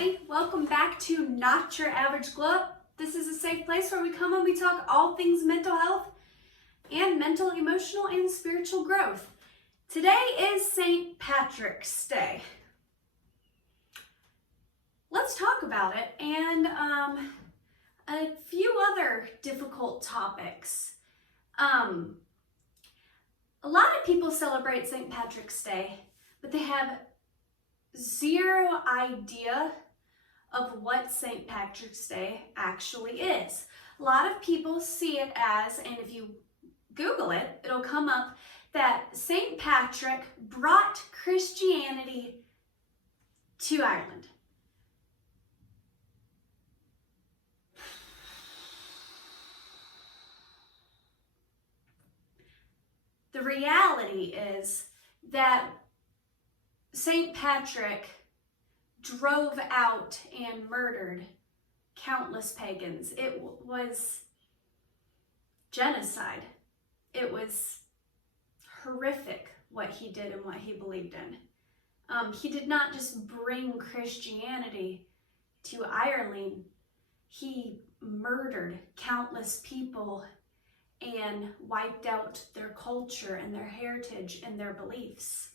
everybody. Welcome back to Not Your Average Glow Up. This is a safe place where we come and we talk all things mental health and mental, emotional, and spiritual growth. Today is St. Patrick's Day. Let's talk about it and a few other difficult topics. A lot of people celebrate St. Patrick's Day, but they have zero idea of what St. Patrick's Day actually is. A lot of people see it as, and if you Google it, it'll come up that St. Patrick brought Christianity to Ireland. The reality is that St. Patrick drove out and murdered countless pagans. It was genocide. It was horrific what he did and what he believed in. He did not just bring Christianity to Ireland. He murdered countless people and wiped out their culture and their heritage and their beliefs.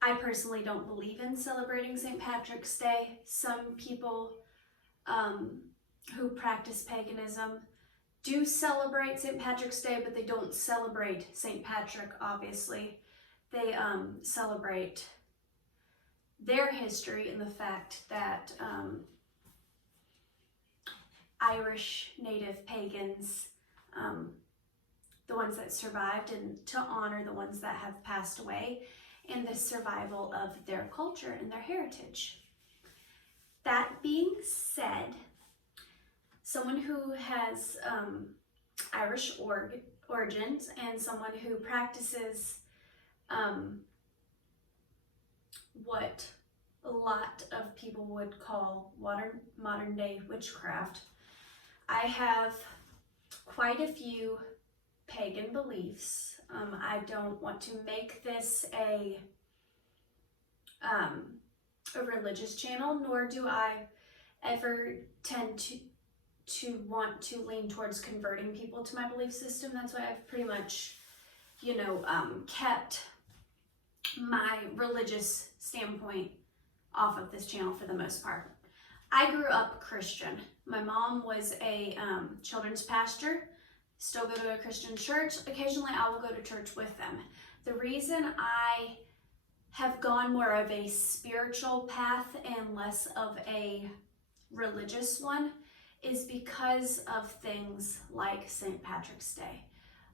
I personally don't believe in celebrating St. Patrick's Day. Some people who practice paganism do celebrate St. Patrick's Day, but they don't celebrate St. Patrick, obviously. They celebrate their history and the fact that Irish native pagans, the ones that survived, and to honor the ones that have passed away, and the survival of their culture and their heritage. That being said, someone who has Irish origins and someone who practices what a lot of people would call modern day witchcraft, I have quite a few pagan beliefs. I don't want to make this a religious channel, nor do I ever tend to want to lean towards converting people to my belief system. That's why I've pretty much, kept my religious standpoint off of this channel for the most part. I grew up Christian. My mom was a children's pastor. Still go to a Christian church. Occasionally I will go to church with them. The reason I have gone more of a spiritual path and less of a religious one is because of things like St. Patrick's Day.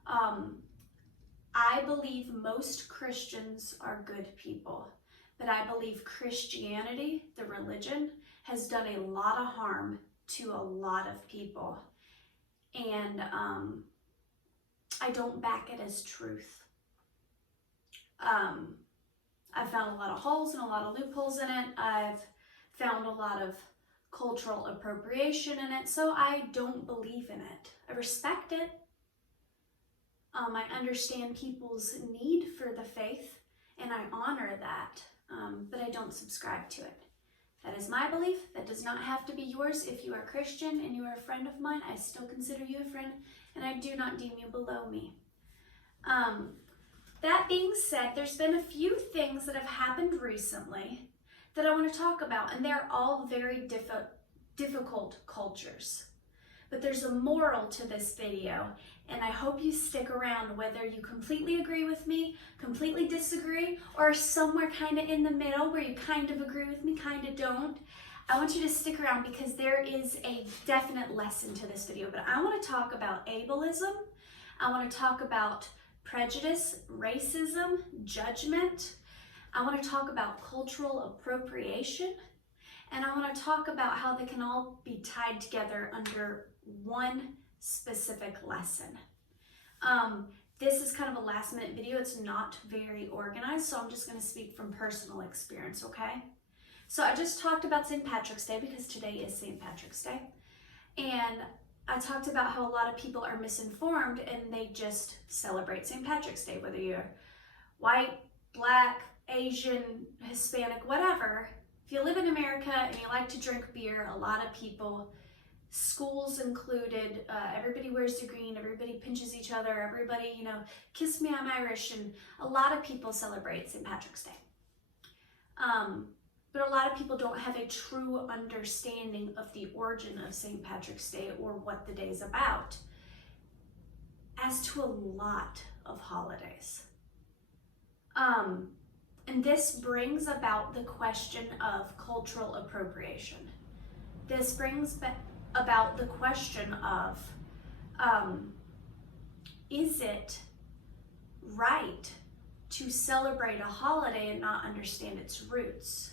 I believe most Christians are good people, but I believe Christianity, the religion, has done a lot of harm to a lot of people. And I don't back it as truth. I've found a lot of holes and a lot of loopholes in it. I've found a lot of cultural appropriation in it, so I don't believe in it. I respect it. I understand people's need for the faith, and I honor that, but I don't subscribe to it. That is my belief. That does not have to be yours. If you are Christian and you are a friend of mine, I still consider you a friend, and I do not deem you below me. That being said, there's been a few things that have happened recently that I want to talk about, and they're all very difficult cultures. But there's a moral to this video, and I hope you stick around whether you completely agree with me, completely disagree, or somewhere kind of in the middle where you kind of agree with me, kind of don't. I want you to stick around because there is a definite lesson to this video. But I want to talk about ableism. I want to talk about prejudice, racism, judgment. I want to talk about cultural appropriation. And I want to talk about how they can all be tied together under one specific lesson. This is kind of a last minute video. It's not very organized, so I'm just going to speak from personal experience, okay? So I just talked about St. Patrick's Day because today is St. Patrick's Day. And I talked about how a lot of people are misinformed and they just celebrate St. Patrick's Day, whether you're white, black, Asian, Hispanic, whatever. If you live in America and you like to drink beer, a lot of people, schools included, everybody wears the green, everybody pinches each other, everybody, kiss me, I'm Irish, and a lot of people celebrate St. Patrick's Day. But a lot of people don't have a true understanding of the origin of St. Patrick's Day or what the day is about, as to a lot of holidays. And this brings about the question of cultural appropriation. This brings about the question of, is it right to celebrate a holiday and not understand its roots?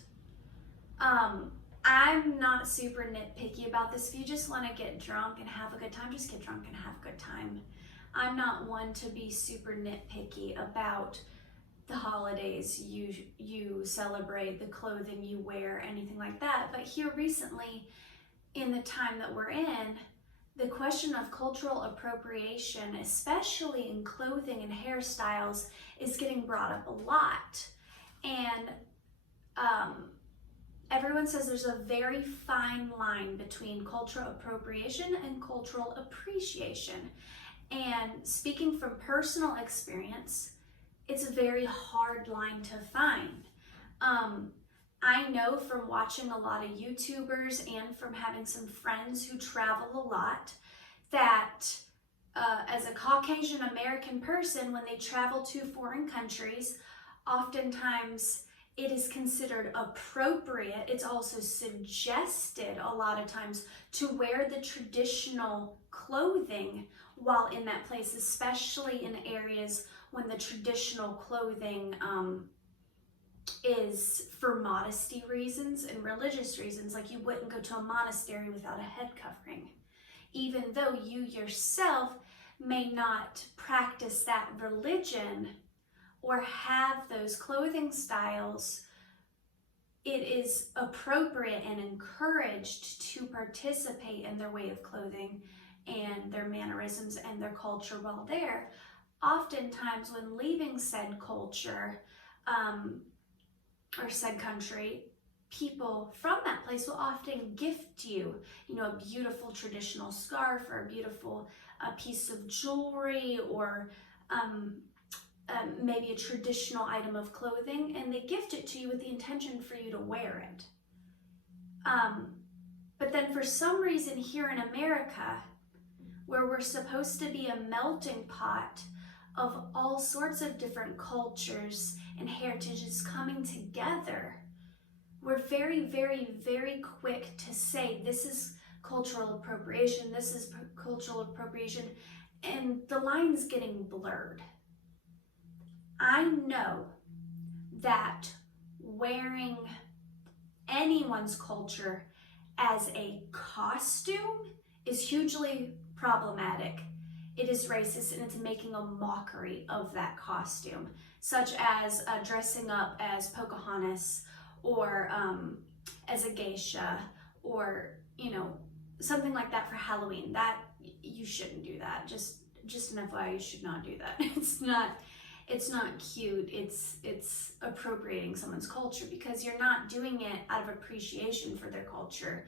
I'm not super nitpicky about this. If you just want to get drunk and have a good time, just get drunk and have a good time. I'm not one to be super nitpicky about the holidays you celebrate, the clothing you wear, anything like that. But here recently, in the time that we're in, the question of cultural appropriation, especially in clothing and hairstyles, is getting brought up a lot. And everyone says there's a very fine line between cultural appropriation and cultural appreciation. And speaking from personal experience, it's a very hard line to find. I know from watching a lot of YouTubers and from having some friends who travel a lot that as a Caucasian American person, when they travel to foreign countries, oftentimes it is considered appropriate. It's also suggested a lot of times to wear the traditional clothing while in that place, especially in areas when the traditional clothing is for modesty reasons and religious reasons. Like, you wouldn't go to a monastery without a head covering, even though you yourself may not practice that religion or have those clothing styles. It is appropriate and encouraged to participate in their way of clothing and their mannerisms and their culture while there. Oftentimes when leaving said culture or said country, people from that place will often gift you, a beautiful traditional scarf or a beautiful piece of jewelry, or maybe a traditional item of clothing, and they gift it to you with the intention for you to wear it. But then for some reason here in America, where we're supposed to be a melting pot of all sorts of different cultures and heritages coming together, we're very, very, very quick to say this is cultural appropriation, this is cultural appropriation, and the line's getting blurred. I know that wearing anyone's culture as a costume is hugely problematic. It is racist, and it's making a mockery of that costume, such as dressing up as Pocahontas or as a geisha, or something like that for Halloween. That you shouldn't do that. Just an FYI, you should not do that. It's not cute. It's appropriating someone's culture, because you're not doing it out of appreciation for their culture.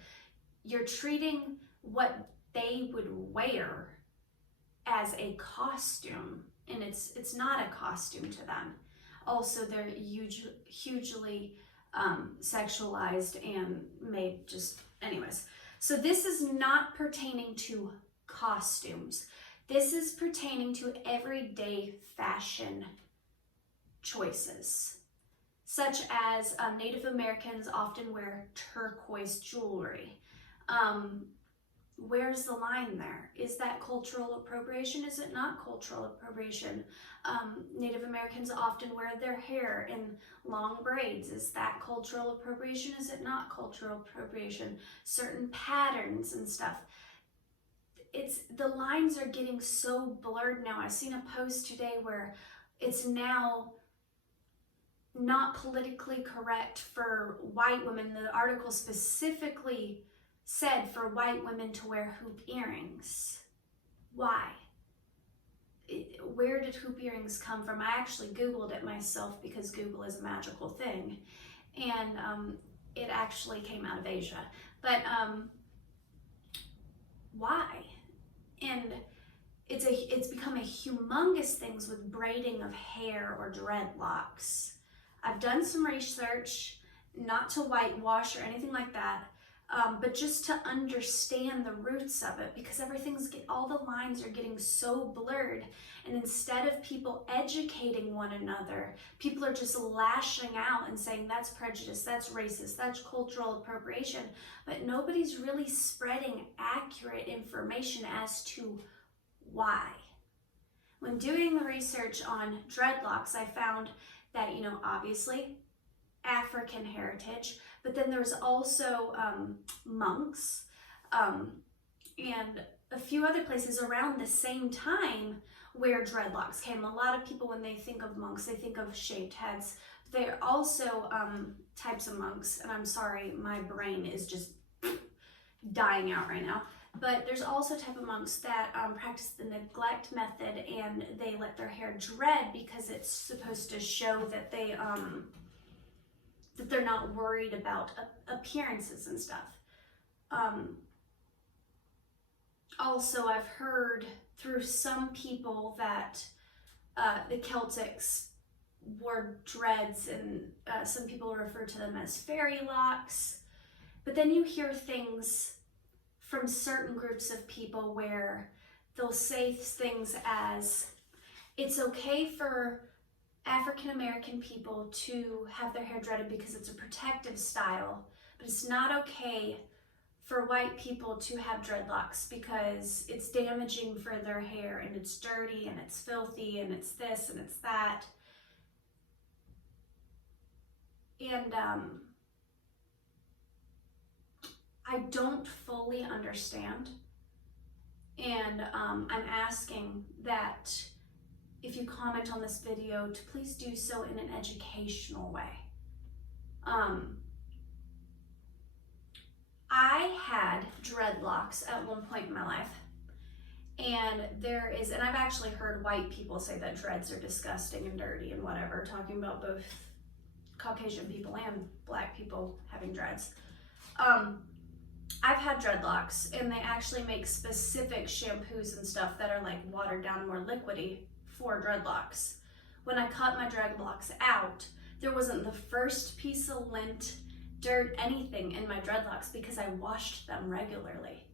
You're treating what they would wear as a costume, and it's not a costume to them. Also, they're hugely sexualized and made just anyways. So this is not pertaining to costumes. This is pertaining to everyday fashion choices, such as Native Americans often wear turquoise jewelry. Where's the line there? Is that cultural appropriation? Is it not cultural appropriation? Native Americans often wear their hair in long braids. Is that cultural appropriation? Is it not cultural appropriation? Certain patterns and stuff. The lines are getting so blurred now. I've seen a post today where it's now not politically correct for white women. The article specifically said for white women to wear hoop earrings. Why? Where did hoop earrings come from? I actually Googled it myself, because Google is a magical thing. And it actually came out of Asia. But why? And it's become a humongous things with braiding of hair or dreadlocks. I've done some research, not to whitewash or anything like that, but just to understand the roots of it, because all the lines are getting so blurred, and instead of people educating one another, people are just lashing out and saying that's prejudice, that's racist, that's cultural appropriation, but nobody's really spreading accurate information as to why. When doing the research on dreadlocks, I found that, obviously African heritage, but then there's also monks and a few other places around the same time where dreadlocks came. A lot of people, when they think of monks, they think of shaved heads. There are also types of monks, and I'm sorry, my brain is just dying out right now. But there's also a type of monks that practice the neglect method, and they let their hair dread because it's supposed to show that they're not worried about appearances and stuff. Also, I've heard through some people that the Celtics wore dreads, and some people refer to them as fairy locks. But then you hear things from certain groups of people where they'll say things as, it's okay for African American people to have their hair dreaded because it's a protective style, but it's not okay for white people to have dreadlocks because it's damaging for their hair, and it's dirty and it's filthy and it's this and it's that. And I don't fully understand, and I'm asking that if you comment on this video to please do so in an educational way. I had dreadlocks at one point in my life, and I've actually heard white people say that dreads are disgusting and dirty and whatever, talking about both Caucasian people and black people having dreads. I've had dreadlocks, and they actually make specific shampoos and stuff that are like watered down, more liquidy for dreadlocks. When I cut my dreadlocks out, there wasn't the first piece of lint, dirt, anything in my dreadlocks because I washed them regularly.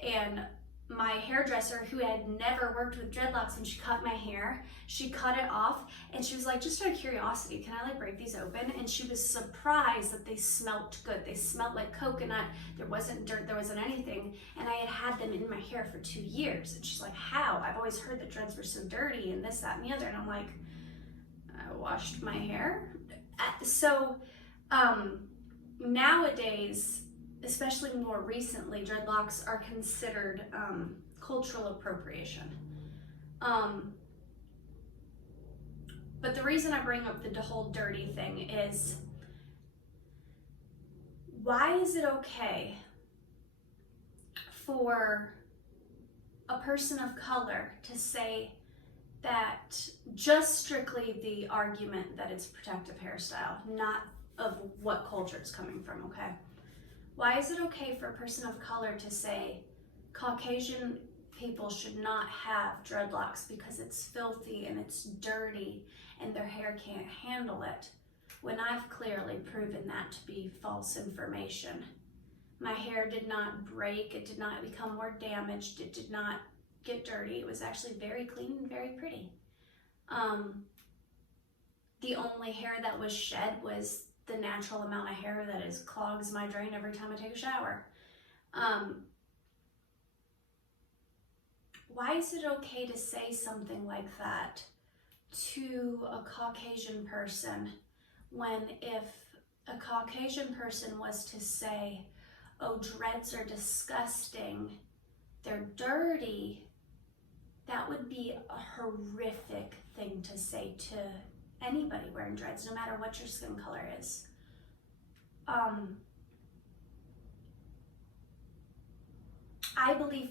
And my hairdresser, who had never worked with dreadlocks, when she cut my hair, she cut it off, and she was like, just out of curiosity, can I break these open? And she was surprised that they smelled good. They smelled like coconut. There wasn't dirt, there wasn't anything. And I had them in my hair for 2 years. And she's like, how? I've always heard that dreads were so dirty and this, that, and the other. And I'm like, I washed my hair. So nowadays, especially more recently, dreadlocks are considered cultural appropriation. But the reason I bring up the whole dirty thing is, why is it okay for a person of color to say that, just strictly the argument that it's a protective hairstyle, not of what culture it's coming from, okay? Why is it okay for a person of color to say Caucasian people should not have dreadlocks because it's filthy and it's dirty and their hair can't handle it, when I've clearly proven that to be false information? My hair did not break, it did not become more damaged, it did not get dirty. It was actually very clean and very pretty. The only hair that was shed was the natural amount of hair that clogs my drain every time I take a shower. Why is it okay to say something like that to a Caucasian person, when if a Caucasian person was to say, oh, dreads are disgusting, they're dirty, that would be a horrific thing to say to anybody wearing dreads, no matter what your skin color is. I believe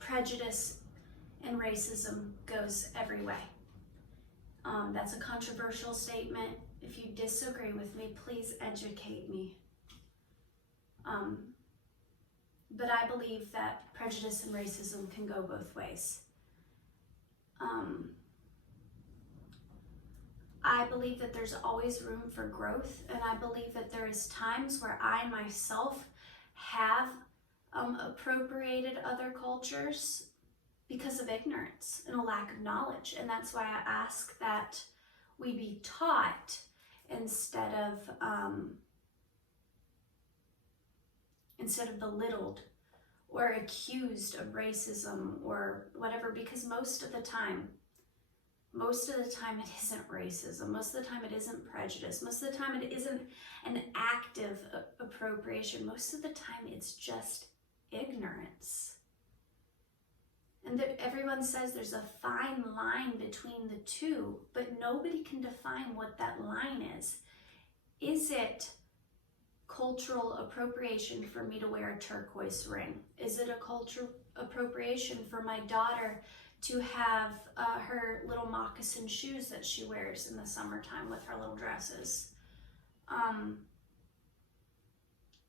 prejudice and racism goes every way. That's a controversial statement. If you disagree with me, please educate me. But I believe that prejudice and racism can go both ways. I believe that there's always room for growth, and I believe that there is times where I myself have appropriated other cultures because of ignorance and a lack of knowledge. And that's why I ask that we be taught instead of belittled or accused of racism or whatever, because most of the time it isn't racism. Most of the time it isn't prejudice. Most of the time it isn't an active appropriation. Most of the time it's just ignorance. And that everyone says there's a fine line between the two, but nobody can define what that line is. Is it cultural appropriation for me to wear a turquoise ring? Is it a cultural appropriation for my daughter to have her little moccasin shoes that she wears in the summertime with her little dresses?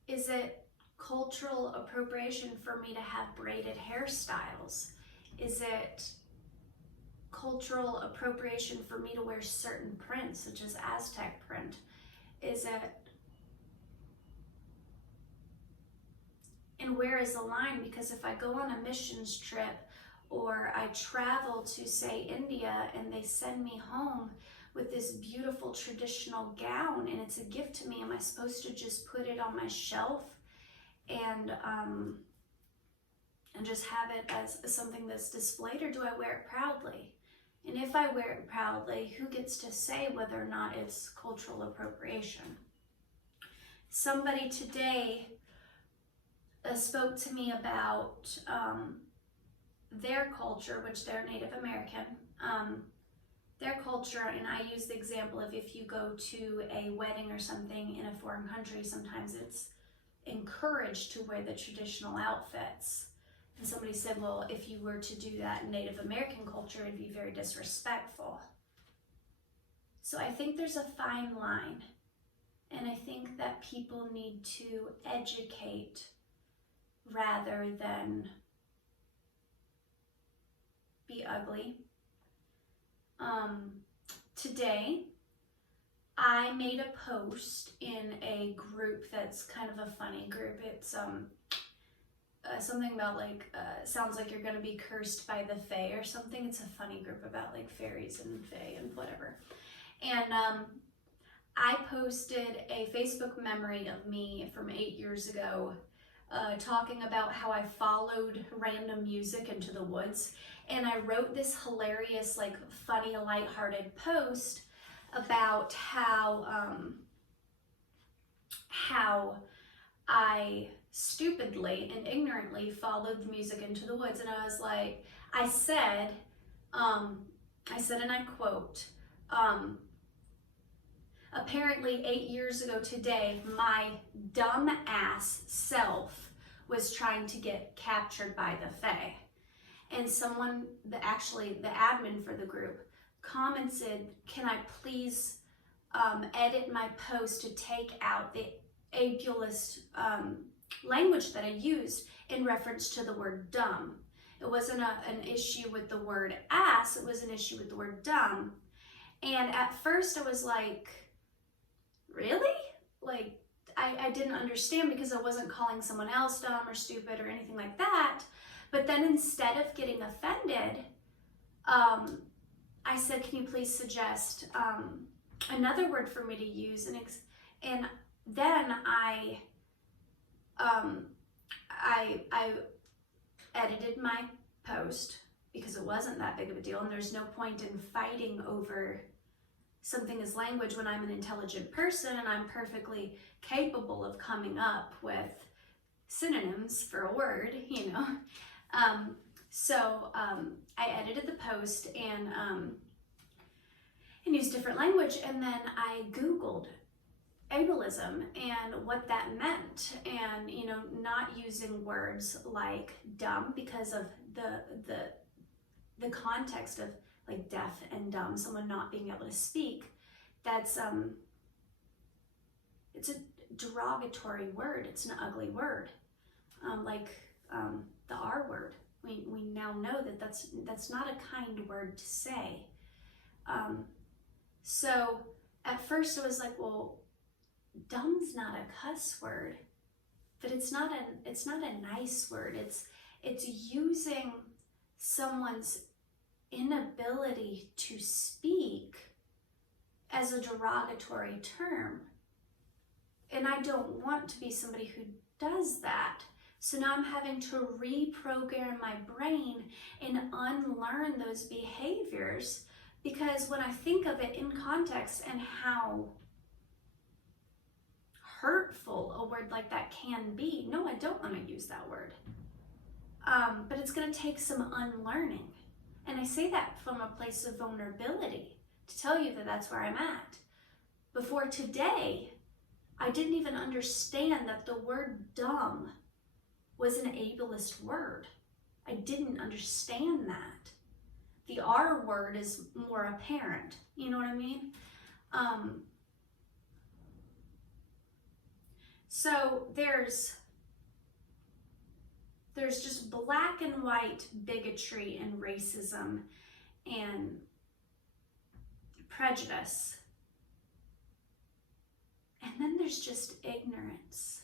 Is it cultural appropriation for me to have braided hairstyles? Is it cultural appropriation for me to wear certain prints, such as Aztec print? Is it, and where is the line? Because if I go on a missions trip or I travel to, say, India, and they send me home with this beautiful traditional gown and it's a gift to me, am I supposed to just put it on my shelf and just have it as something that's displayed, or do I wear it proudly? And if I wear it proudly, who gets to say whether or not it's cultural appropriation? Somebody today spoke to me about their culture, which they're Native American, their culture, and I use the example of if you go to a wedding or something in a foreign country, sometimes it's encouraged to wear the traditional outfits. And somebody said, well, if you were to do that in Native American culture, it'd be very disrespectful. So I think there's a fine line, and I think that people need to educate rather than be ugly. Today, I made a post in a group that's kind of a funny group. It's something about like, sounds like you're gonna be cursed by the fae or something. It's a funny group about like fairies and fae and whatever. And I posted a Facebook memory of me from 8 years ago talking about how I followed random music into the woods. And I wrote this hilarious, like funny, lighthearted post about how I stupidly and ignorantly followed the music into the woods. And I was like, I said, and I quote, apparently 8 years ago today, my dumb ass self was trying to get captured by the fae. And someone, the admin for the group, commented, can I please edit my post to take out the ableist language that I used in reference to the word dumb. It wasn't an issue with the word ass, it was an issue with the word dumb. And at first I was like, really? Like, I didn't understand because I wasn't calling someone else dumb or stupid or anything like that. But then instead of getting offended, I said, can you please suggest another word for me to use? And then I edited my post because it wasn't that big of a deal, and there's no point in fighting over something as language when I'm an intelligent person and I'm perfectly capable of coming up with synonyms for a word, you know. So I edited the post and used different language, and then I Googled ableism and what that meant, and you know, not using words like dumb because of the context of like deaf and dumb, someone not being able to speak. That's derogatory word. It's an ugly word, like the R word. We now know that that's not a kind word to say. So at first it was like, well, dumb's not a cuss word, but it's not a nice word. It's using someone's inability to speak as a derogatory term. And I don't want to be somebody who does that. So now I'm having to reprogram my brain and unlearn those behaviors, because when I think of it in context and how hurtful a word like that can be, no, I don't want to use that word. But it's going to take some unlearning. And I say that from a place of vulnerability to tell you that that's where I'm at. Before today, I didn't even understand that the word dumb was an ableist word. I didn't understand that. The R word is more apparent. You know what I mean? So there's just black and white bigotry and racism and prejudice. And then there's just ignorance.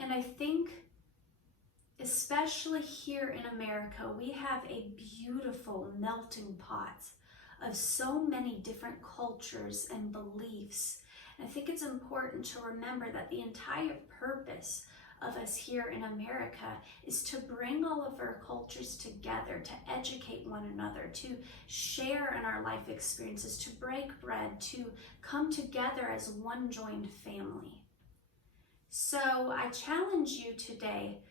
And I think, especially here in America, we have a beautiful melting pot of so many different cultures and beliefs. And I think it's important to remember that the entire purpose of us here in America is to bring all of our cultures together, to educate one another, to share in our life experiences, to break bread, to come together as one joined family. So I challenge you today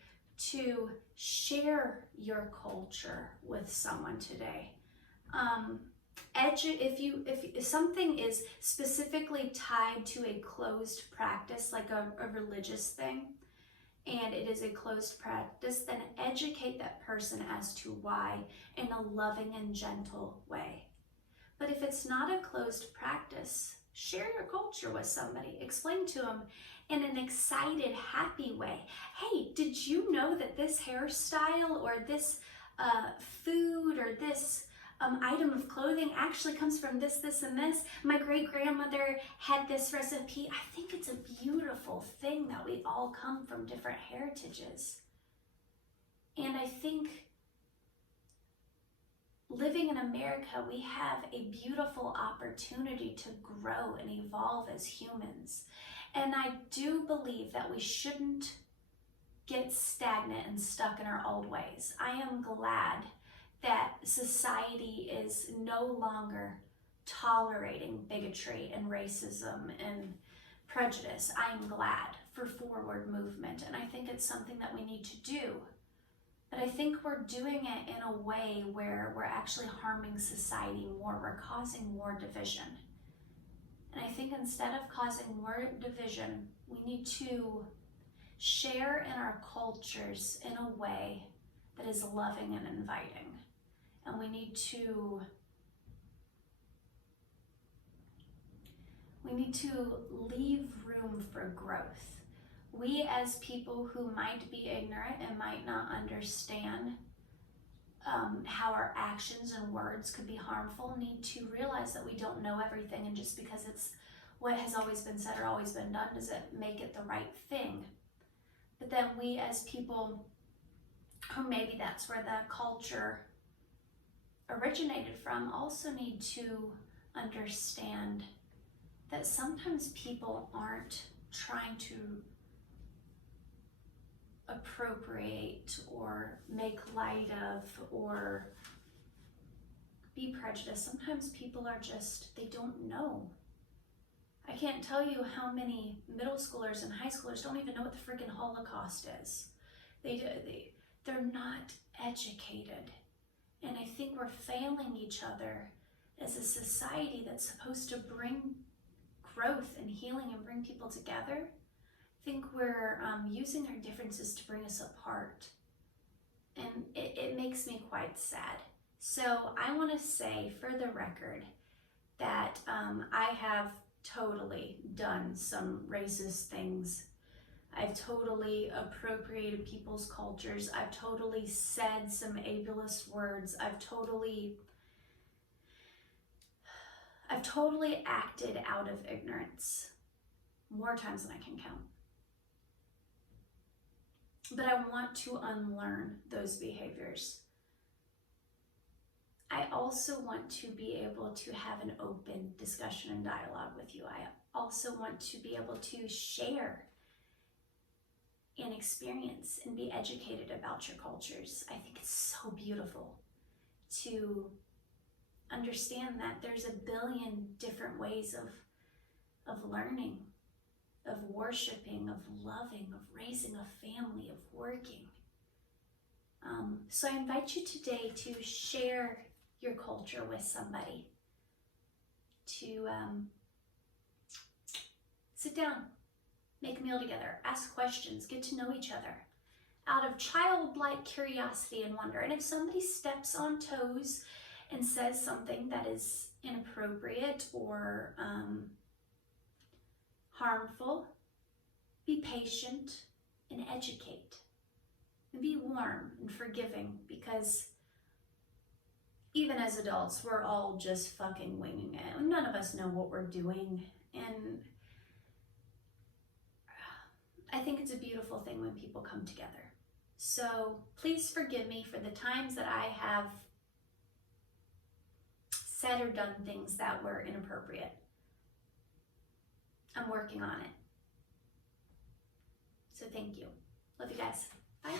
to share your culture with someone today. If something is specifically tied to a closed practice, like a religious thing, and it is a closed practice, then educate that person as to why in a loving and gentle way. But if it's not a closed practice, share your culture with somebody. Explain to them in an excited, happy way. Hey, did you know that this hairstyle or this food or this item of clothing actually comes from this, this, and this? My great-grandmother had this recipe. I think it's a beautiful thing that we all come from different heritages. And I think living in America, we have a beautiful opportunity to grow and evolve as humans. And I do believe that we shouldn't get stagnant and stuck in our old ways. I am glad that society is no longer tolerating bigotry and racism and prejudice. I am glad for forward movement, and I think it's something that we need to do. But I think we're doing it in a way where we're actually harming society more. We're causing more division. And I think instead of causing more division, we need to share in our cultures in a way that is loving and inviting. And we need to leave room for growth. We as people who might be ignorant and might not understand how our actions and words could be harmful need to realize that we don't know everything, and just because it's what has always been said or always been done doesn't make it the right thing. But then we as people who maybe that's where the culture originated from also need to understand that sometimes people aren't trying to appropriate or make light of or be prejudiced. Sometimes people are just, they don't know. I can't tell you how many middle schoolers and high schoolers don't even know what the freaking Holocaust is. They're not educated. And I think we're failing each other as a society that's supposed to bring growth and healing and bring people together. I think we're using our differences to bring us apart. And it makes me quite sad. So I want to say for the record that I have totally done some racist things. I've totally appropriated people's cultures. I've totally said some ableist words. I've totally acted out of ignorance more times than I can count. But I want to unlearn those behaviors. I also want to be able to have an open discussion and dialogue with you. I also want to be able to share and experience and be educated about your cultures. I think it's so beautiful to understand that there's a billion different ways of learning, of worshiping, of loving, of raising a family, of working. So I invite you today to share your culture with somebody, to sit down, make a meal together, ask questions, get to know each other out of childlike curiosity and wonder. And if somebody steps on toes and says something that is inappropriate or harmful, be patient and educate. And be warm and forgiving, because even as adults, we're all just fucking winging it. None of us know what we're doing. And I think it's a beautiful thing when people come together. So please forgive me for the times that I have said or done things that were inappropriate. I'm working on it. So thank you. Love you guys. Bye.